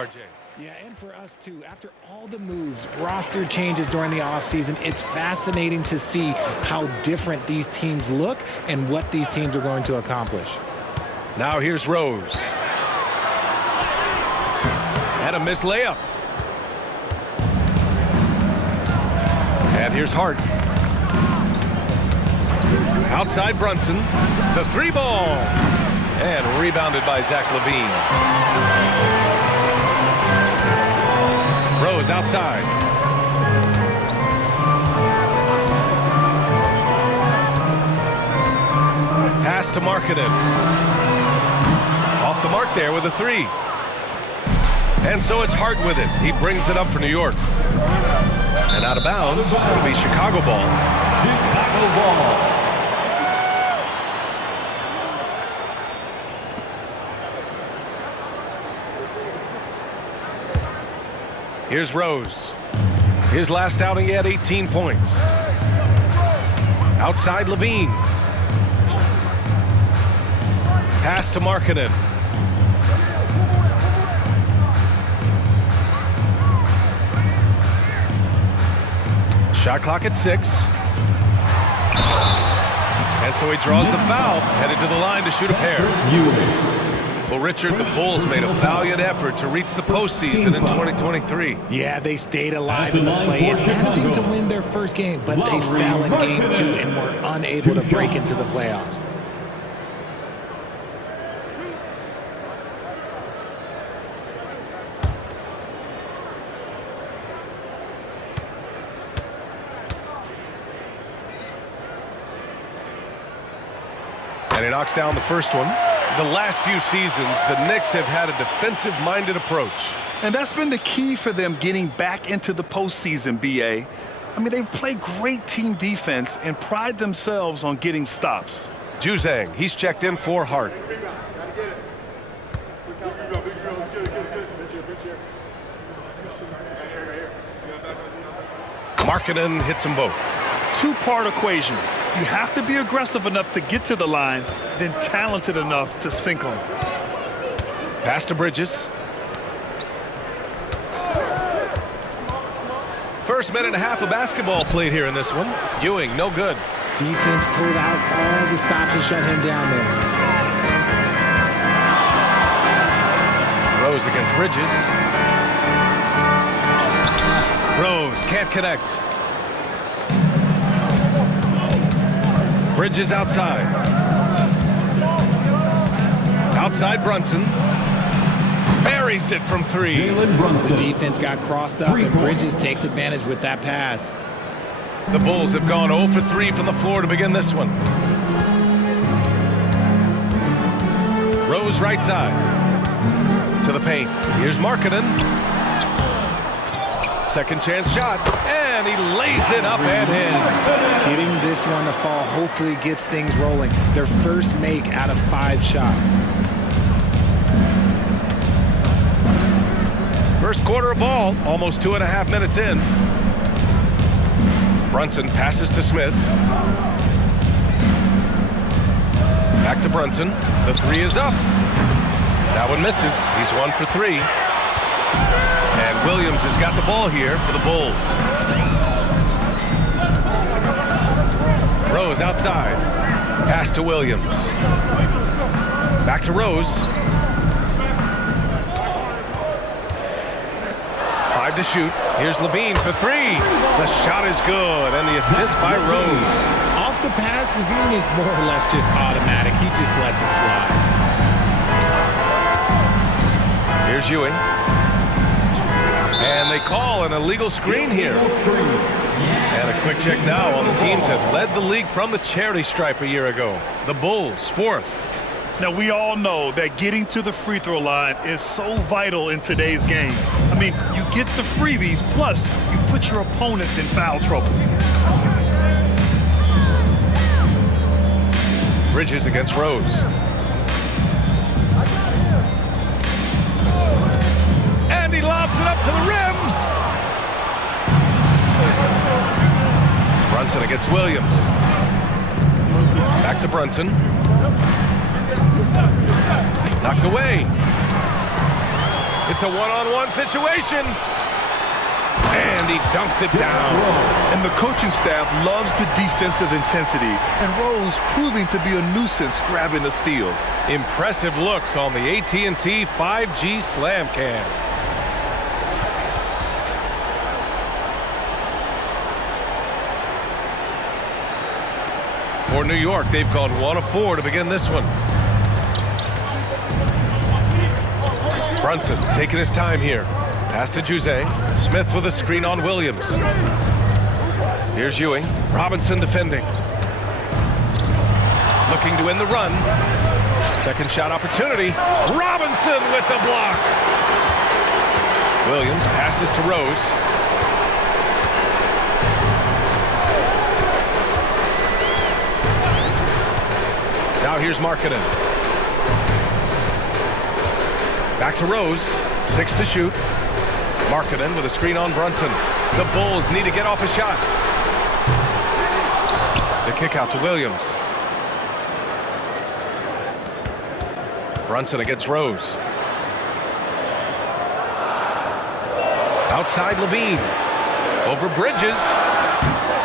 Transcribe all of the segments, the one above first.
RJ. Yeah, and for us too, after all the moves, roster changes during the offseason, it's fascinating to see how different these teams look and what these teams are going to accomplish. Now here's Rose. And a missed layup. And here's Hart. Outside Brunson. The three ball. And rebounded by Zach LaVine. Rose outside. Pass to Markkanen. Off the mark there with a three. And so it's Hart with it. He brings it up for New York. And out of bounds, it'll be Chicago ball. Chicago ball. Here's Rose. His last outing, he had 18 points. Outside LaVine. Pass to Markkanen. Shot clock at 6. And so he draws the foul, headed to the line to shoot a pair. Well, Richard, the Bulls made a valiant effort to reach the postseason in 2023. Yeah, they stayed alive in the play-in, managing to win their first game, but they fell in game 2 and were unable to break into the playoffs. And he knocks down the first one. The last few seasons, the Knicks have had a defensive-minded approach. And that's been the key for them getting back into the postseason, B.A. I mean, they play great team defense and pride themselves on getting stops. Juzang, he's checked in for Hart. Markkanen hits them both. Two-part equation. You have to be aggressive enough to get to the line, then talented enough to sink them. Pass to Bridges. First minute and a half of basketball played here in this one. Ewing, no good. Defense pulled out all the stops to shut him down there. Rose against Bridges. Rose can't connect. Bridges outside. Outside Brunson. Buries it from 3. Jalen Brunson. The defense got crossed up, and Bridges takes advantage with that pass. The Bulls have gone 0 for 3 from the floor to begin this one. Rose right side. To the paint. Here's Markkanen. Second chance shot. And he lays it up and in. Getting this one to fall hopefully gets things rolling. Their first make out of 5 shots. First quarter of ball, almost 2.5 minutes in. Brunson passes to Smith. Back to Brunson. The 3 is up. That one misses. He's 1 for 3. And Williams has got the ball here for the Bulls. Rose outside. Pass to Williams. Back to Rose. 5 to shoot. Here's LaVine for 3. The shot is good, and the assist by Rose. Off the pass, LaVine is more or less just automatic. He just lets it fly. Here's Ewing. And they call an illegal screen here. And a quick check now on the teams that led the league from the charity stripe a year ago. The Bulls, 4th. Now, we all know that getting to the free throw line is so vital in today's game. I mean, you get the freebies, plus you put your opponents in foul trouble. Bridges against Rose. And he lobs it up to the rim. Brunson against Williams. Back to Brunson. Knocked away. It's a one-on-one situation. And he dunks it down. And the coaching staff loves the defensive intensity. And Rose proving to be a nuisance grabbing the steal. Impressive looks on the AT&T 5G Slam Cam. For New York, they've gone 1 of 4 to begin this one. Brunson taking his time here. Pass to Jose. Smith with a screen on Williams. Here's Ewing. Robinson defending. Looking to end the run. Second shot opportunity. Robinson with the block. Williams passes to Rose. Now here's Markkanen. Back to Rose. 6 to shoot. Markkanen with a screen on Brunson. The Bulls need to get off a shot. The kick out to Williams. Brunson against Rose. Outside Levine. Over Bridges.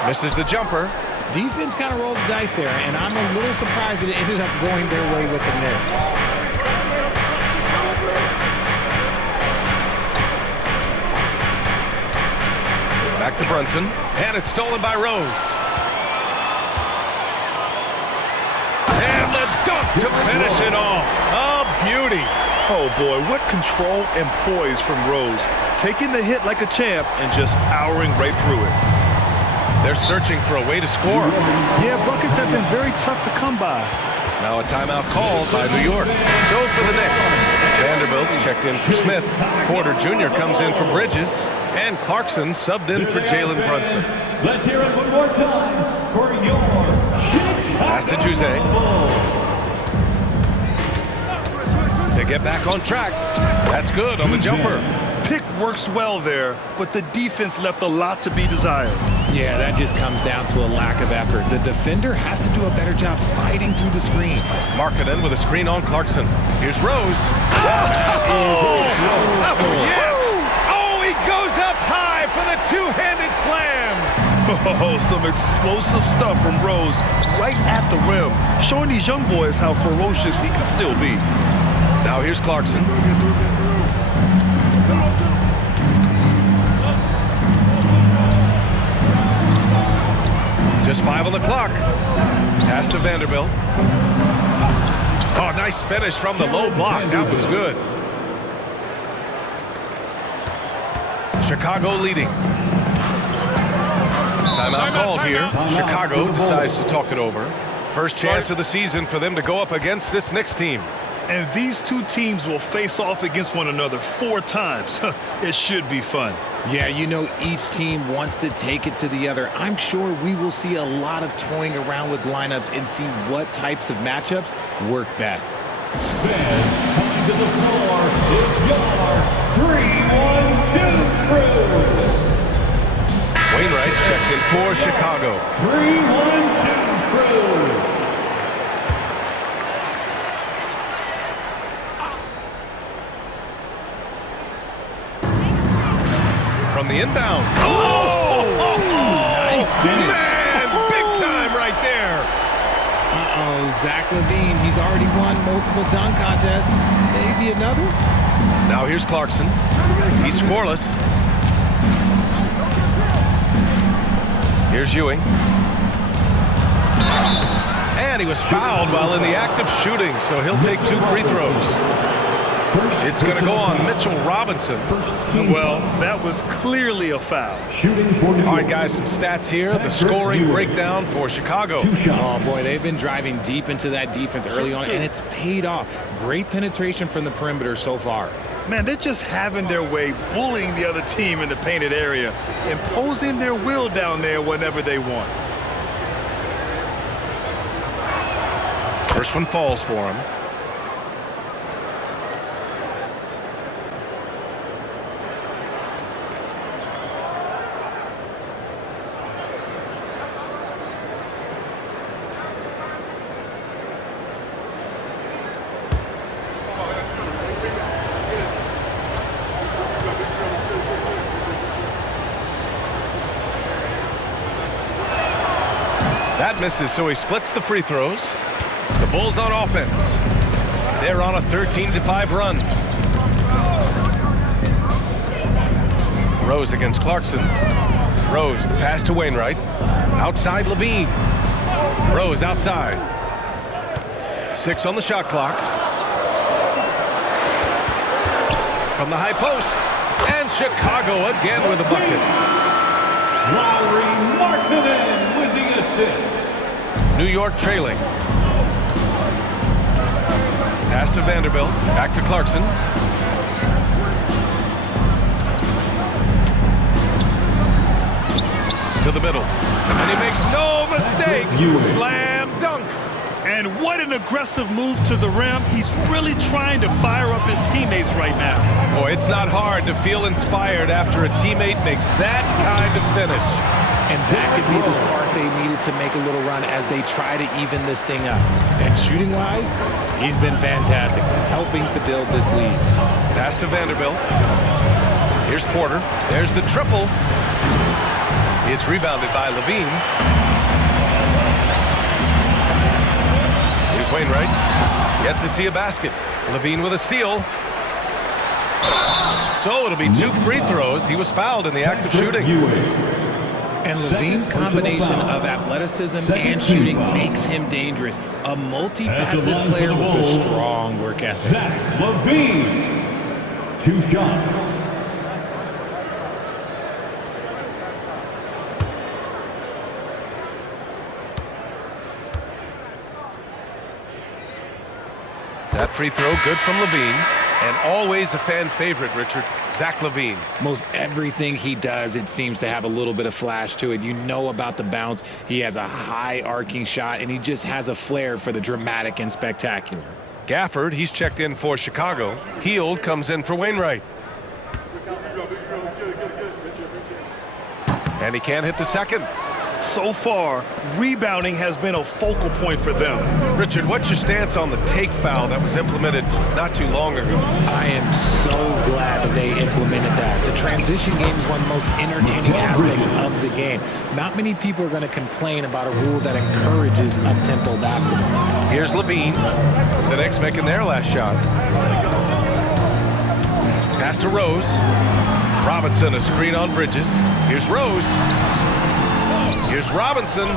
Misses the jumper. Defense kind of rolled the dice there, and I'm a little surprised that it ended up going their way with the miss. Back to Brunson, and it's stolen by Rose. And the dunk to finish it off. A beauty. Oh boy, what control and poise from Rose. Taking the hit like a champ and just powering right through it. They're searching for a way to score. Yeah, buckets have been very tough to come by. Now a timeout called by New York. So for the Knicks, Vanderbilt's checked in for Smith. Porter Jr. comes in for Bridges. And Clarkson subbed in for Jalen Brunson. Let's hear it one more time for your Pass to Jose. To get back on track. That's good on the jumper. Pick works well there, but the defense left a lot to be desired. Yeah, that just comes down to a lack of effort. The defender has to do a better job fighting through the screen. Markkanen with a screen on Clarkson. Here's Rose. Oh, he goes up high for the two-handed slam. Oh, some explosive stuff from Rose right at the rim, showing these young boys how ferocious he can still be. Now here's Clarkson. Just 5 on the clock. Pass to Vanderbilt. Oh, nice finish from the low block. That was good. Chicago leading. Timeout called here. Chicago decides to talk it over. First chance of the season for them to go up against this Knicks team. And these two teams will face off against one another 4 times. It should be fun. Yeah, you know, each team wants to take it to the other. I'm sure we will see a lot of toying around with lineups and see what types of matchups work best. Then, coming to the floor is your 3-1-2 crew. Wainwright's checked in for Chicago. 3-1-2 crew. From the inbound. Oh! Nice finish. Man, big time right there. Uh-oh, Zach LaVine, he's already won multiple dunk contests. Maybe another? Now here's Clarkson. He's scoreless. Here's Ewing. And he was fouled while in the act of shooting, so he'll take 2 free throws. It's going to go on Mitchell Robinson. Well, that was clearly a foul. All right, guys, some stats here. The scoring breakdown for Chicago. Oh, boy, they've been driving deep into that defense early on, and it's paid off. Great penetration from the perimeter so far. Man, they're just having their way, bullying the other team in the painted area, imposing their will down there whenever they want. First one falls for him. That misses, so he splits the free throws. The Bulls on offense. They're on a 13-5 run. Rose against Clarkson. Rose, the pass to Wainwright. Outside Levine. Rose outside. 6 on the shot clock. From the high post. And Chicago again with a bucket. Lowry Markkanen with the assist. New York trailing. Pass to Vanderbilt. Back to Clarkson. To the middle. And he makes no mistake. Slam dunk. And what an aggressive move to the rim. He's really trying to fire up his teammates right now. Boy, it's not hard to feel inspired after a teammate makes that kind of finish. And that could be the spark they needed to make a little run as they try to even this thing up. And shooting-wise, he's been fantastic, helping to build this lead. Pass to Vanderbilt. Here's Porter. There's the triple. It's rebounded by Levine. Here's Wainwright. Yet to see a basket. Levine with a steal. So it'll be 2 free throws. He was fouled in the act of shooting. And Levine's combination of athleticism and shooting makes him dangerous. A multifaceted player with a strong work ethic. Zach Levine. 2 shots. That free throw good from Levine. And always a fan favorite, Richard, Zach Levine. Most everything he does, it seems to have a little bit of flash to it. You know about the bounce. He has a high arcing shot, and he just has a flair for the dramatic and spectacular. Gafford, he's checked in for Chicago. Hield comes in for Wainwright. And he can't hit the second. So far, rebounding has been a focal point for them. Richard, what's your stance on the take foul that was implemented not too long ago? I am so glad that they implemented that. The transition game is one of the most entertaining aspects of the game. Not many people are going to complain about a rule that encourages up-tempo basketball. Here's Levine. The Knicks making their last shot. Pass to Rose. Robinson, a screen on Bridges. Here's Rose. Here's Robinson,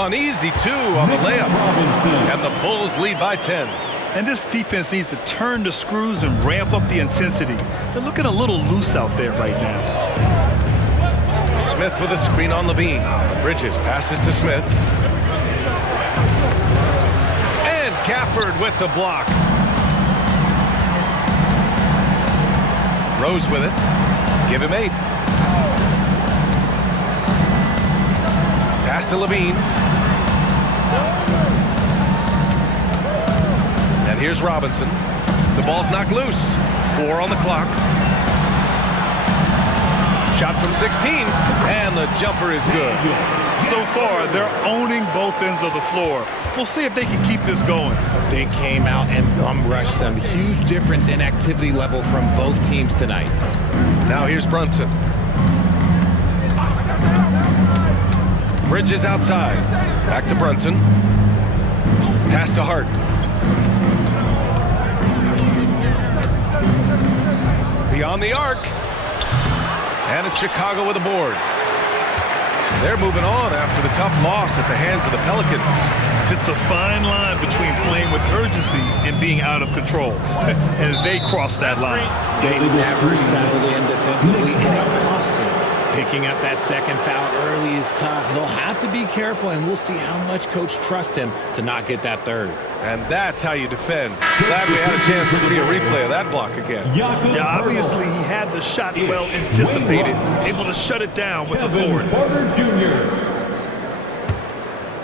uneasy too on the layup. And the Bulls lead by 10. And this defense needs to turn the screws and ramp up the intensity. They're looking a little loose out there right now. Smith with a screen on Levine. Bridges passes to Smith. And Gafford with the block. Rose with it. Give him 8. Pass to Levine. And here's Robinson. The ball's knocked loose. 4 on the clock. Shot from 16. And the jumper is good. So far, they're owning both ends of the floor. We'll see if they can keep this going. They came out and bum rushed them. Huge difference in activity level from both teams tonight. Now here's Brunson. Bridges outside. Back to Brunson. Pass to Hart. Beyond the arc. And it's Chicago with a board. They're moving on after the tough loss at the hands of the Pelicans. It's a fine line between playing with urgency and being out of control. And they crossed that line. They never settled in defensively, and it cost them. Picking up that second foul early is tough. He'll have to be careful, and we'll see how much coach trusts him to not get that third. And that's how you defend. Glad we had a chance to see a replay of that block again. Yeah, obviously he had the shot well anticipated, able to shut it down with a forward.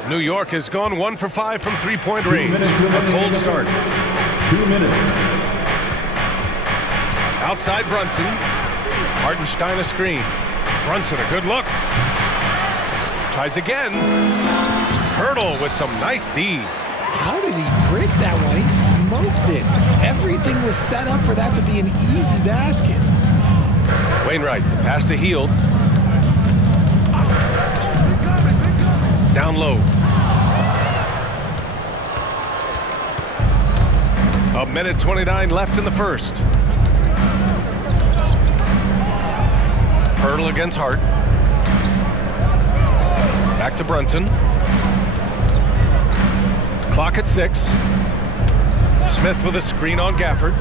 New York has gone 1 for 5 from three-point range. A cold start. 2 minutes. Outside Brunson. Hartenstein a screen. Brunson a good look. Tries again. Hurdle with some nice D. How did he break that one? He smoked it. Everything was set up for that to be an easy basket. Wainwright, the pass to Hield. Down low. A minute 29 left in the first. Hurdle against Hart. Back to Brunson. Clock at 6. Smith with a screen on Gafford.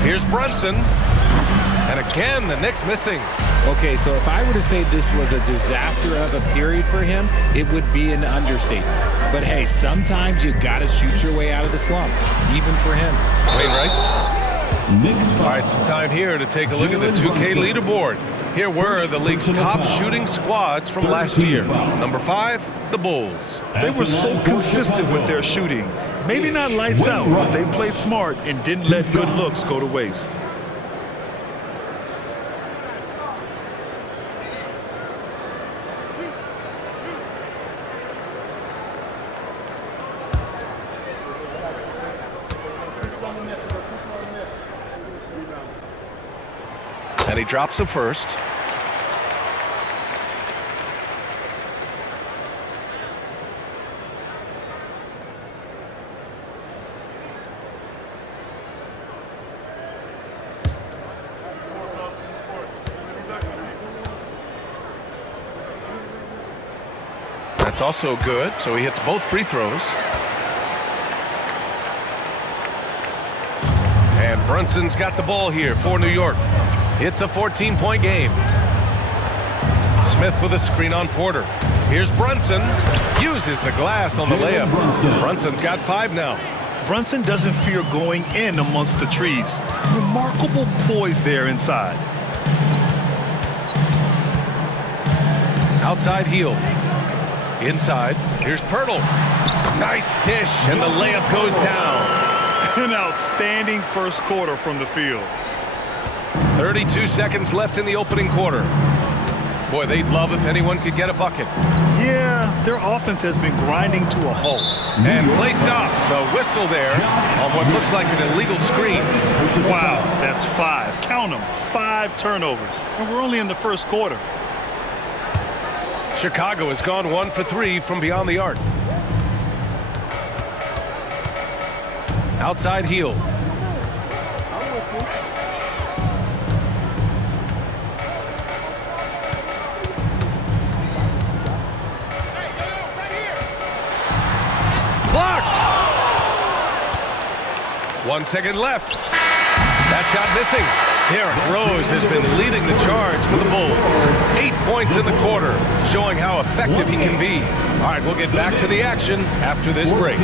Here's Brunson. And again, the Knicks missing. Okay, so if I were to say this was a disaster of a period for him, it would be an understatement. But hey, sometimes you got to shoot your way out of the slump, even for him. Knicks All right, some time here to take a look at the 2K leaderboard. Here were the league's top shooting squads from last year. Number 5, the Bulls. They were so consistent with their shooting. Maybe not lights out, but they played smart and didn't let good looks go to waste. And he drops the first. That's also good, so he hits both free throws. And Brunson's got the ball here for New York. It's a 14-point game. Smith with a screen on Porter. Here's Brunson. Uses the glass on the layup. Brunson's got 5 now. Brunson doesn't fear going in amongst the trees. Remarkable poise there inside. Outside heel. Inside. Here's Pirtle. Nice dish, and the layup goes down. An outstanding first quarter from the field. 32 seconds left in the opening quarter. Boy, they'd love if anyone could get a bucket. Yeah, their offense has been grinding to a halt. And play stops. A whistle there on what looks like an illegal screen. Wow, that's 5. Count them. 5 turnovers. And we're only in the first quarter. Chicago has gone 1 for 3 from beyond the arc. Outside heel. Blocked. 1 second left. That shot missing. Derrick Rose has been leading the charge for the Bulls. 8 points in the quarter, showing how effective he can be. All right, we'll get back to the action after this break.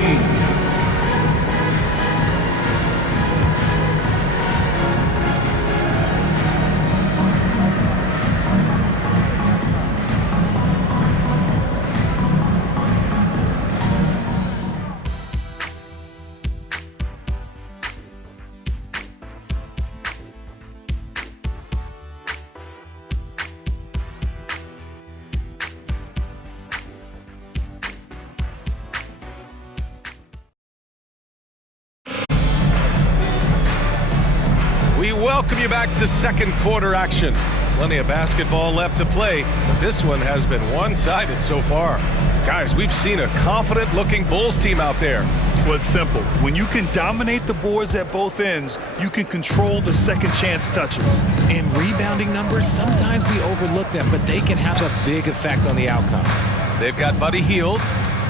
We welcome you back to second quarter action. Plenty of basketball left to play, but this one has been one-sided so far. Guys, we've seen a confident-looking Bulls team out there. Well, it's simple. When you can dominate the boards at both ends, you can control the second chance touches. In rebounding numbers, sometimes we overlook them, but they can have a big effect on the outcome. They've got Buddy Hield,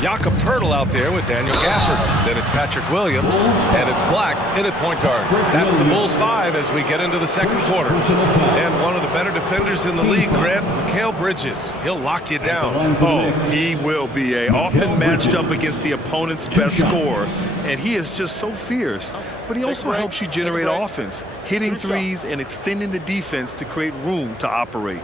Jakob Poeltl out there with Daniel Gafford. Then it's Patrick Williams, and it's Black in at point guard. That's the Bulls 5 as we get into the second quarter. And one of the better defenders in the league, Grant, Mikal Bridges. He'll lock you down. Oh, he will be often matched up against the opponent's best scorer, and he is just so fierce. But he also helps you generate offense, hitting threes and extending the defense to create room to operate.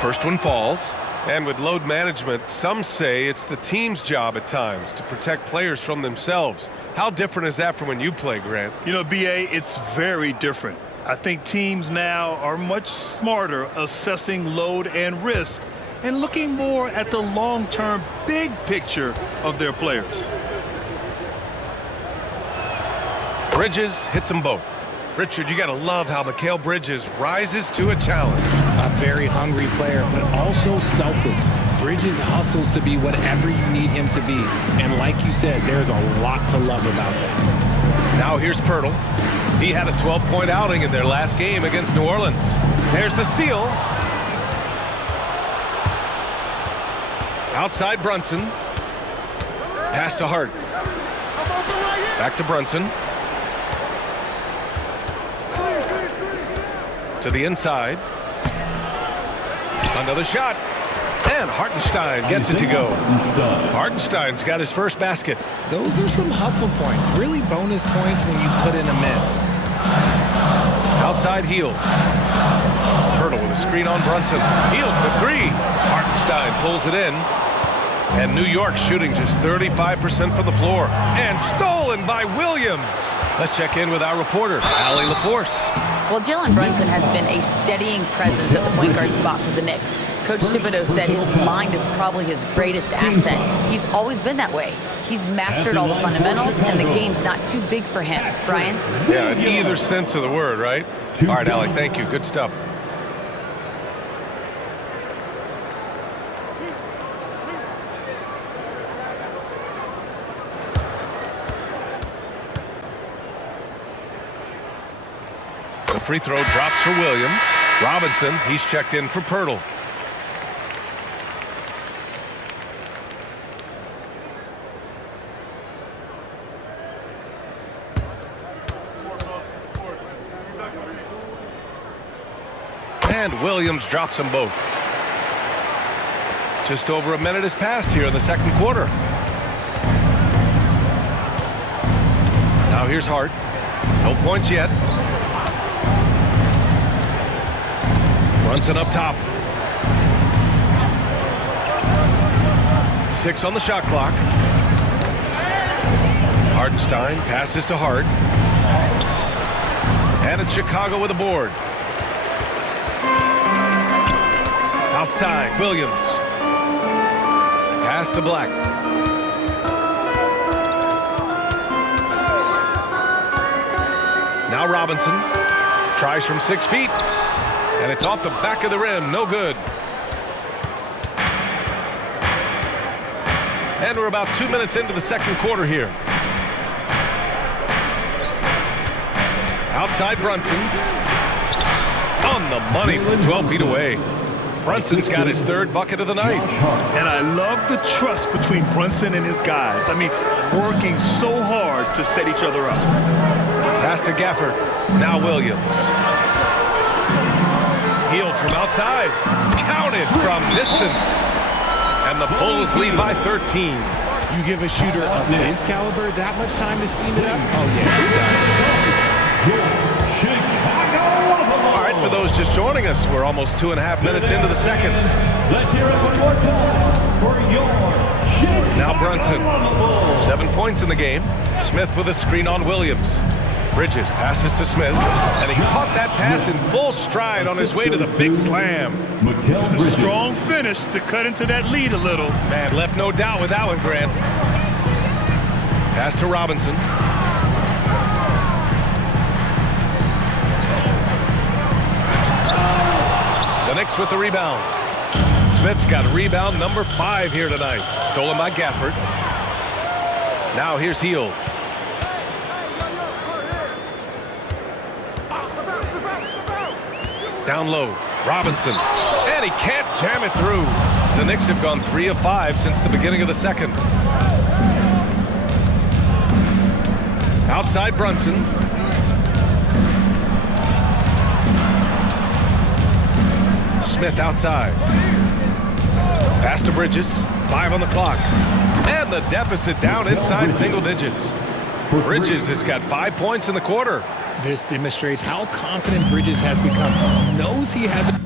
First one falls, and with load management, some say it's the team's job at times to protect players from themselves. How different is that from when you play, Grant? You know, B.A., it's very different. I think teams now are much smarter assessing load and risk and looking more at the long-term big picture of their players. Bridges hits them both. Richard, you got to love how Mikal Bridges rises to a challenge. A very hungry player, but also selfless. Bridges hustles to be whatever you need him to be. And like you said, there's a lot to love about that. Now here's Pirtle. He had a 12-point outing in their last game against New Orleans. There's the steal. Outside Brunson. Pass to Hart. Back to Brunson. To the inside. Another shot. And Hartenstein gets it to go. Hartenstein's got his first basket. Those are some hustle points. Really bonus points when you put in a miss. Outside Heel. Pirtle with a screen on Brunson. Heel for three. Hartenstein pulls it in. And New York shooting just 35% from the floor. And stolen by Williams. Let's check in with our reporter, Allie LaForce. Well, Jalen Brunson has been a steadying presence at the point guard spot for the Knicks. Coach Thibodeau said his mind is probably his greatest asset. He's always been that way. He's mastered all the fundamentals, and the game's not too big for him. Brian? Yeah, in either sense of the word, right? All right, Allie, thank you. Good stuff. The free throw drops for Williams. Robinson, he's checked in for Pirtle. And Williams drops them both. Just over a minute has passed here in the second quarter. Now here's Hart. No points yet. Brunson up top. 6 on the shot clock. Hartenstein passes to Hart. And it's Chicago with a board. Outside, Williams. Pass to Black. Now Robinson tries from 6 feet. And it's off the back of the rim. No good. And we're about 2 minutes into the second quarter here. Outside Brunson. On the money from 12 feet away. Brunson's got his third bucket of the night. And I love the trust between Brunson and his guys. I mean, working so hard to set each other up. Pass to Gafford. Now Williams. Healed from outside. Counted from distance. And the Bulls lead by 13. You give a shooter of his caliber that much time to seam it up? Oh, yeah. All right, for those just joining us, we're almost 2.5 minutes into the second. Let's hear it one more time for your Chicago. Now Brunson. 7 points in the game. Smith with a screen on Williams. Bridges passes to Smith, and he caught that pass in full stride on his way to the big slam. A strong finish to cut into that lead a little. Man, left no doubt with that one, Grant. Pass to Robinson. The Knicks with the rebound. Smith's got rebound number 5 here tonight. Stolen by Gafford. Now here's Heel. Down low, Robinson, and he can't jam it through. The Knicks have gone 3 of 5 since the beginning of the second. Outside Brunson. Smith outside. Pass to Bridges, 5 on the clock. And the deficit down inside single digits. Bridges has got 5 points in the quarter. This demonstrates how confident Bridges has become. Knows he has a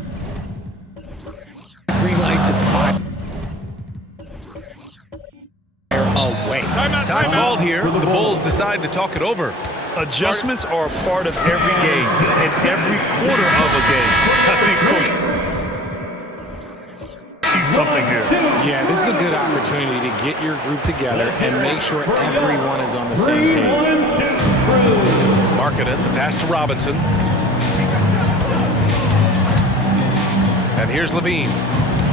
green light to fire away. Time called here. The Bulls decide to talk it over. Adjustments are a part of every game and every quarter of a game. I think Coach sees something here. Yeah, this is a good opportunity to get your group together and make sure everyone is on the same page. Marketed, the pass to Robinson. And here's Levine.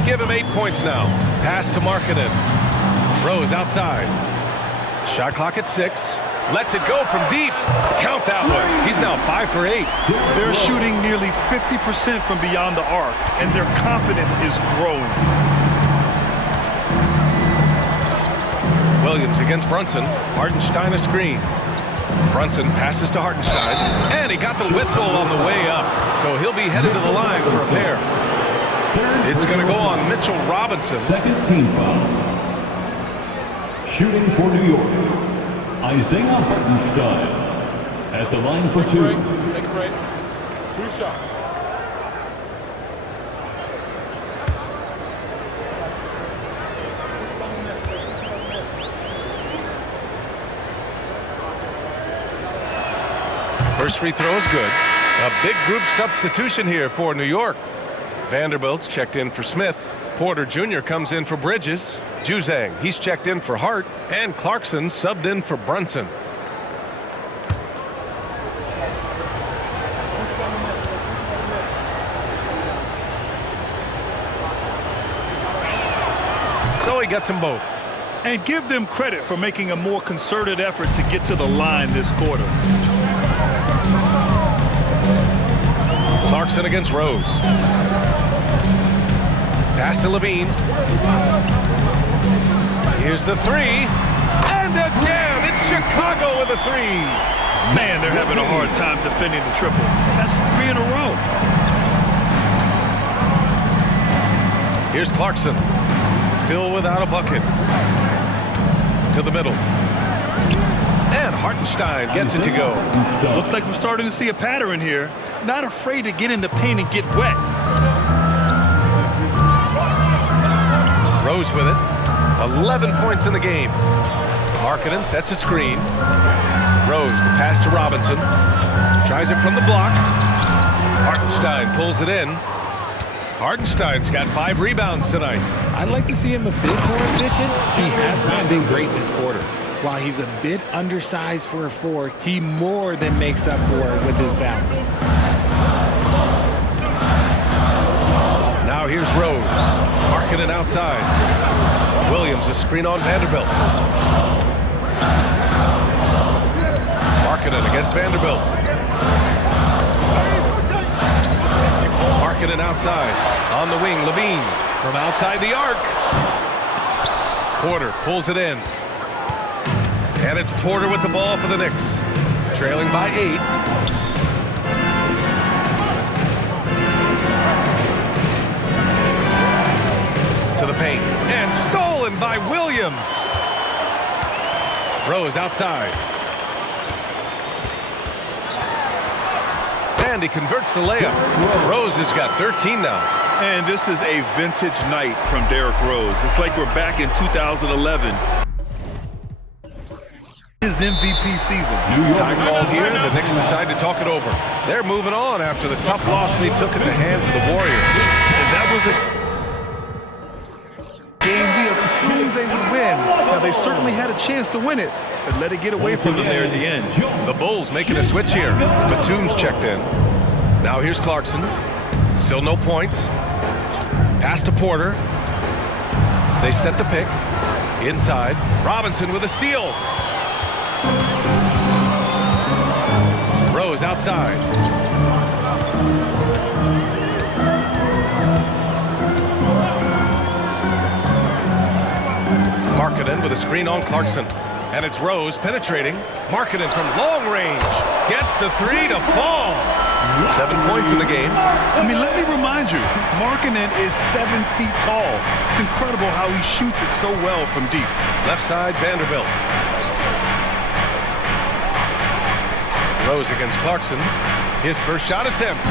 Give him 8 points now. Pass to Markkanen. Rose outside. Shot clock at 6. Lets it go from deep. Count that one. He's now 5 for 8. They're shooting nearly 50% from beyond the arc, and their confidence is growing. Williams against Brunson. Hartenstein a screen. Brunson passes to Hartenstein, and he got the whistle on the way up, so he'll be headed to the line for a pair. It's going to go on Mitchell Robinson. Second team foul. Shooting for New York, Isaiah Hartenstein at the line for 2. Take a break. 2 shots. First free throw is good. A big group substitution here for New York. Vanderbilt's checked in for Smith. Porter Jr. comes in for Bridges. Juzang, he's checked in for Hart. And Clarkson subbed in for Brunson. So he gets them both. And give them credit for making a more concerted effort to get to the line this quarter. Clarkson against Rose. Pass to Levine. Here's the 3. And again, it's Chicago with a 3. Man, they're having a hard time defending the triple. That's 3 in a row. Here's Clarkson. Still without a bucket. To the middle. And Hartenstein gets it to go. Looks like we're starting to see a pattern here. Not afraid to get in the paint and get wet. Rose with it. 11 points in the game. Markkanen sets a screen. Rose, the pass to Robinson. Tries it from the block. Hartenstein pulls it in. Hartenstein's got 5 rebounds tonight. I'd like to see him a bit more efficient. He has not been great this quarter. While he's a bit undersized for a 4, he more than makes up for it with his bounce. Now here's Rose. Markkanen outside. Williams a screen on Vanderbilt. Markkanen against Vanderbilt. Markkanen outside. On the wing, Levine from outside the arc. Porter pulls it in. And it's Porter with the ball for the Knicks. Trailing by 8. To the paint. And stolen by Williams. Rose outside. And he converts the layup. Rose has got 13 now. And this is a vintage night from Derrick Rose. It's like we're back in 2011. His MVP season. Time called here. The Knicks decide to talk it over. They're moving on after the tough loss they took at the hands of the Warriors. And that was a game we assumed they would win. Now, they certainly had a chance to win it, but let it get away from them there at the end. The Bulls making a switch here. Batum's checked in. Now here's Clarkson. Still no points. Pass to Porter. They set the pick. Inside. Robinson with a steal. Rose outside. Markkanen with a screen on Clarkson. And it's Rose penetrating. Markkanen from long range. Gets the 3 to fall. 7 points in the game. I mean, let me remind you, Markkanen is 7 feet tall. It's incredible how he shoots it so well from deep. Left side, Vanderbilt. Rose against Clarkson. His first shot attempt.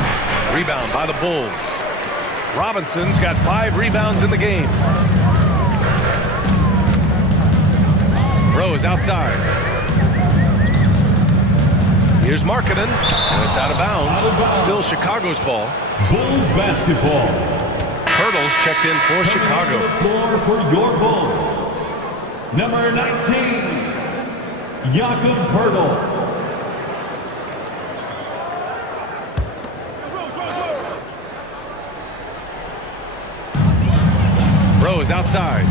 Rebound by the Bulls. Robinson's got 5 rebounds in the game. Rose outside. Here's Markkanen, and it's out of bounds. Still Chicago's ball. Bulls basketball. Pirtle's checked in for Chicago. The floor for your Bulls. Number 19, Jakob Pirtle. Rose outside.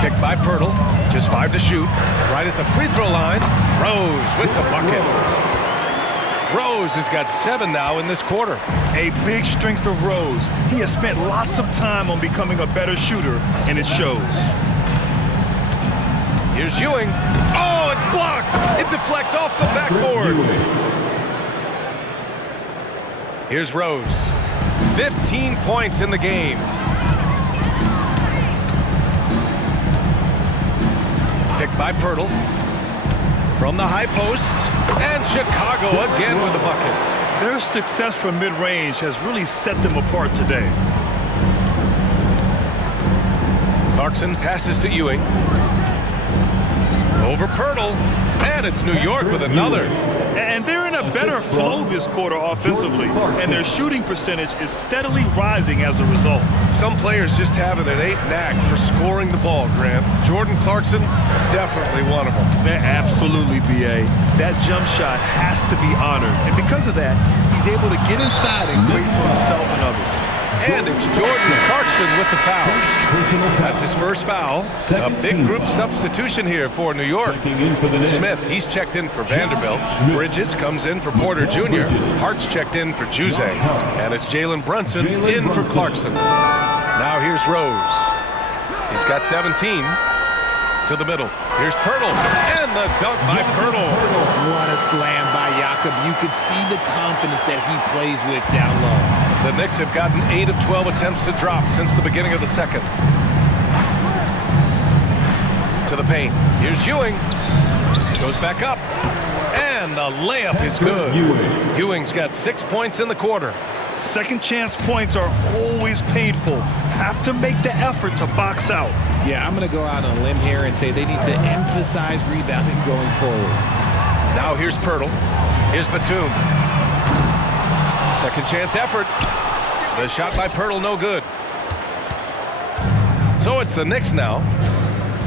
Picked by Pirtle. Just 5 to shoot. Right at the free throw line. Rose with the bucket. Rose has got 7 now in this quarter. A big strength of Rose. He has spent lots of time on becoming a better shooter, and it shows. Here's Ewing. Oh, it's blocked. It deflects off the backboard. Here's Rose. 15 points in the game. Picked by Pirtle. From the high post. And Chicago again with the bucket. Their success from mid-range has really set them apart today. Clarkson passes to Ewing. Over Pirtle. And it's New York with another. And they're in a better flow this quarter offensively, and their shooting percentage is steadily rising as a result. Some players just have an innate knack for scoring the ball, Grant. Jordan Clarkson, definitely one of them. Man, absolutely, B.A. That jump shot has to be honored, and because of that, he's able to get inside and create for himself and others. And it's Jordan Clarkson with the foul. That's his first foul. A big group substitution here for New York. Smith, he's checked in for Vanderbilt. Bridges comes in for Porter Jr. Hart's checked in for Juse. And it's Jalen Brunson in for Clarkson. Now here's Rose. He's got 17. To the middle. Here's Pirtle. And the dunk by Pirtle. What a slam by Jakob. You could see the confidence that he plays with down low. The Knicks have gotten 8 of 12 attempts to drop since the beginning of the second. To the paint. Here's Ewing. Goes back up. And the layup is good. Ewing's got 6 points in the quarter. Second chance points are always painful. Have to make the effort to box out. Yeah, I'm going to go out on a limb here and say they need to emphasize rebounding going forward. Now here's Pirtle. Here's Batum. Second chance effort. The shot by Pirtle, no good. So it's the Knicks now.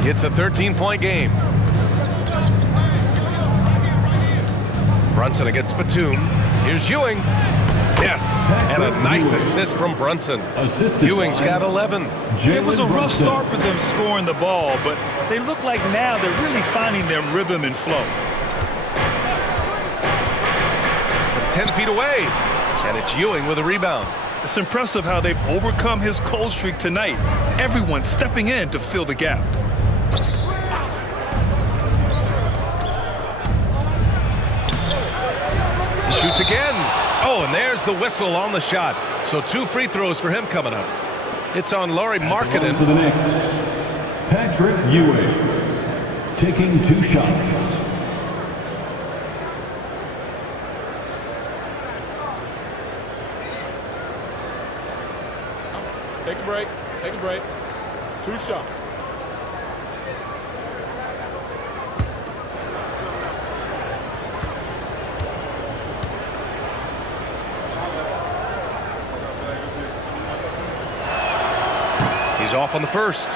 It's a 13-point game. Brunson against Batum. Here's Ewing. Yes, and a nice assist from Brunson. Ewing's got 11. It was a rough start for them scoring the ball, but they look like now they're really finding their rhythm and flow. 10 feet away, and it's Ewing with a rebound. It's impressive how they've overcome his cold streak tonight. Everyone stepping in to fill the gap. Shoots again. Oh, and there's the whistle on the shot. So 2 free throws for him coming up. It's on Lauri Markkanen. For the Knicks, Patrick Ewing taking 2 shots. Take a break. Take a break. 2 shots. He's off on the first.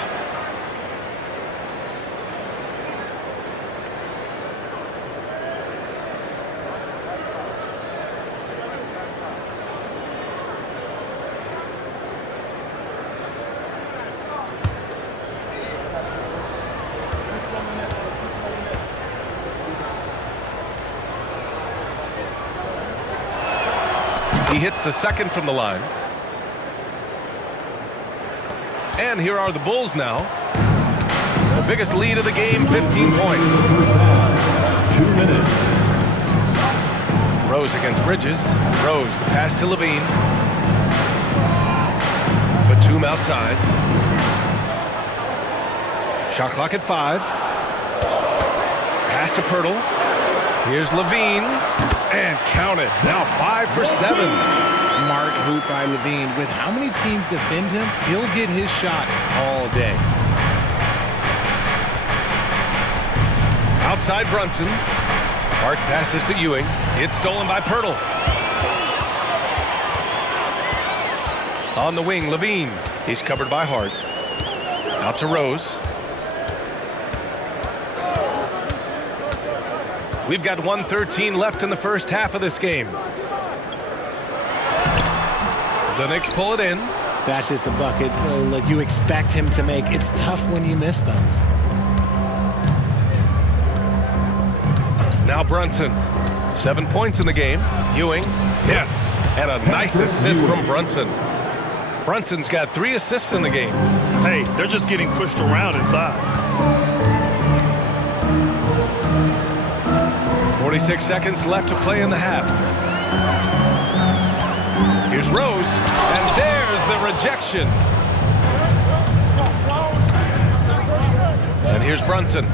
He hits the second from the line. And here are the Bulls now. The biggest lead of the game, 15 points. 2 minutes. Rose against Bridges. Rose, the pass to Levine. Batum outside. Shot clock at 5. Pass to Pirtle. Here's Levine. And count it. Now 5 for 7. Smart hoop by Levine. With how many teams defend him, he'll get his shot all day. Outside Brunson. Hart passes to Ewing. It's stolen by Pirtle. On the wing, Levine. He's covered by Hart. Out to Rose. We've got 1:13 left in the first half of this game. The Knicks pull it in. That's just a bucket like you expect him to make. It's tough when you miss those. Now Brunson. 7 points in the game. Ewing. Yes. And a nice assist from Brunson. Brunson's got 3 assists in the game. Hey, they're just getting pushed around inside. 46 seconds left to play in the half. Here's Rose, and there's the rejection. And here's Brunson.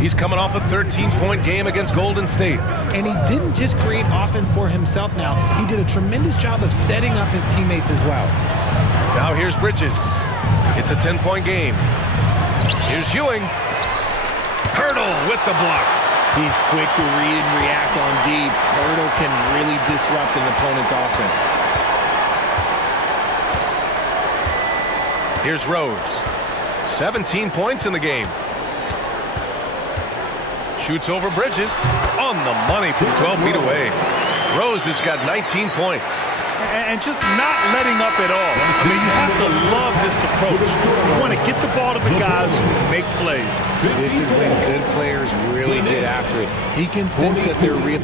He's coming off a 13-point game against Golden State. And he didn't just create offense for himself now. He did a tremendous job of setting up his teammates as well. Now here's Bridges. It's a 10-point game. Here's Ewing. Hurdle with the block. He's quick to read and react on deep. Hurdle can really disrupt an opponent's offense. Here's Rose. 17 points in the game. Shoots over Bridges. On the money from 12 feet away. Rose has got 19 points. And just not letting up at all. I mean, you have to love this approach. You want to get the ball to the guys who make plays. This is when good players really get after it. He can sense that they're real.